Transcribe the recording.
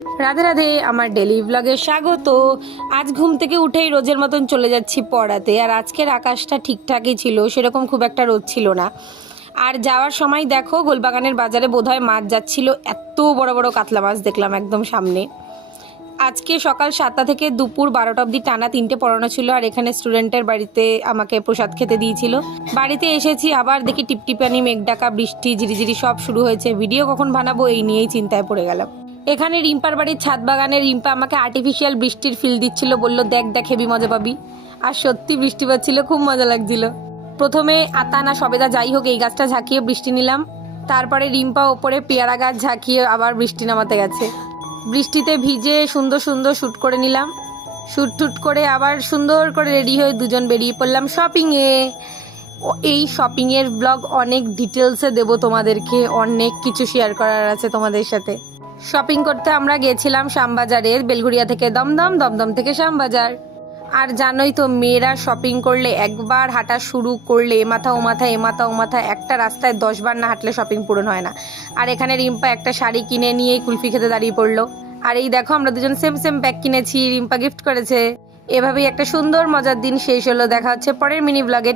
রাধে রাধে, আমার ডেলি ব্লগে স্বাগত। আজ ঘুম থেকে উঠেই রোজের মতন চলে যাচ্ছি পড়াতে। আর আজকের আকাশটা ঠিকঠাকই ছিল, সেরকম খুব একটা রোদ ছিল না। আর যাওয়ার সময় দেখো গোলবাগানের বাজারে বোধহয় মাছ যাচ্ছিল, এত বড় বড় কাতলা মাছ দেখলাম একদম সামনে। আজকে সকাল 7টা থেকে দুপুর 12টা অবধি টানা 3টে পড়ানো ছিল। আর এখানে স্টুডেন্টের বাড়িতে আমাকে প্রসাদ খেতে দিয়েছিল। বাড়িতে এসেছি, আবার দেখি টিপটিপানি মেঘ ডাকা, বৃষ্টি ঝিরিঝিরি সব শুরু হয়েছে। ভিডিও কখন বানাবো এই নিয়েই চিন্তায় পড়ে গেলাম। এখানে রিম্পার বাড়ির ছাদ বাগানে রিম্পা আমাকে আর্টিফিশিয়াল বৃষ্টির ফিল দিচ্ছিল, বলল দেখ দেখ হেবি মজা পাবি। আর সত্যি বৃষ্টি পাচ্ছিল, খুব মজা লাগছিল। প্রথমে আতা না সবেদা যাই হোক এই গাছটা ঝাঁকিয়ে বৃষ্টি নিলাম। তারপরে রিম্পা ওপরে পেয়ারা গাছ ঝাঁকিয়ে আবার বৃষ্টি নামাতে গেছে। বৃষ্টিতে ভিজে সুন্দর সুন্দর শ্যুট করে নিলাম। শ্যুট টুট করে আবার সুন্দর করে রেডি হয়ে দুজন বেরিয়ে পড়লাম শপিংয়ে। এই শপিংয়ের ব্লগ অনেক ডিটেলসে দেবো তোমাদেরকে, অনেক কিছু শেয়ার করার আছে তোমাদের সাথে। শপিং করতে আমরা গেছিলাম শ্যামবাজারে, বেলঘড়িয়া থেকে দমদম, দমদম থেকে শ্যামবাজার। আর জানোই তো মেয়েরা শপিং করলে একবার হাঁটা শুরু করলে এ মাথা ও মাথা এ মাথা ও মাথা, একটা রাস্তায় 10 বার না হাঁটলে শপিং পূরণ হয় না। আর এখানে রিম্পা একটা শাড়ি কিনে নিয়ে কুলফি খেতে দাঁড়িয়ে পড়লো। আর এই দেখো আমরা দুজন সেম সেম ব্যাগ কিনেছি, রিম্পা গিফট করেছে। এভাবেই একটা সুন্দর মজার দিন শেষ হলো। দেখা হচ্ছে পরের মিনি ব্লগে।